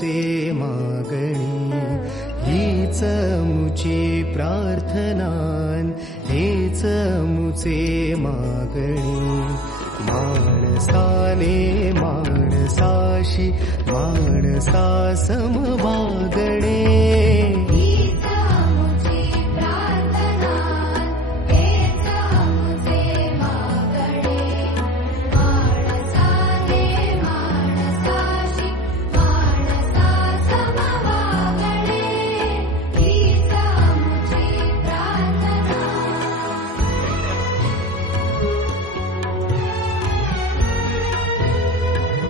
मुचे मागणी, हीच मुची प्रार्थनान, हेच मुचे मागणी. माणसाने माणसाशी माणसा समवागणे,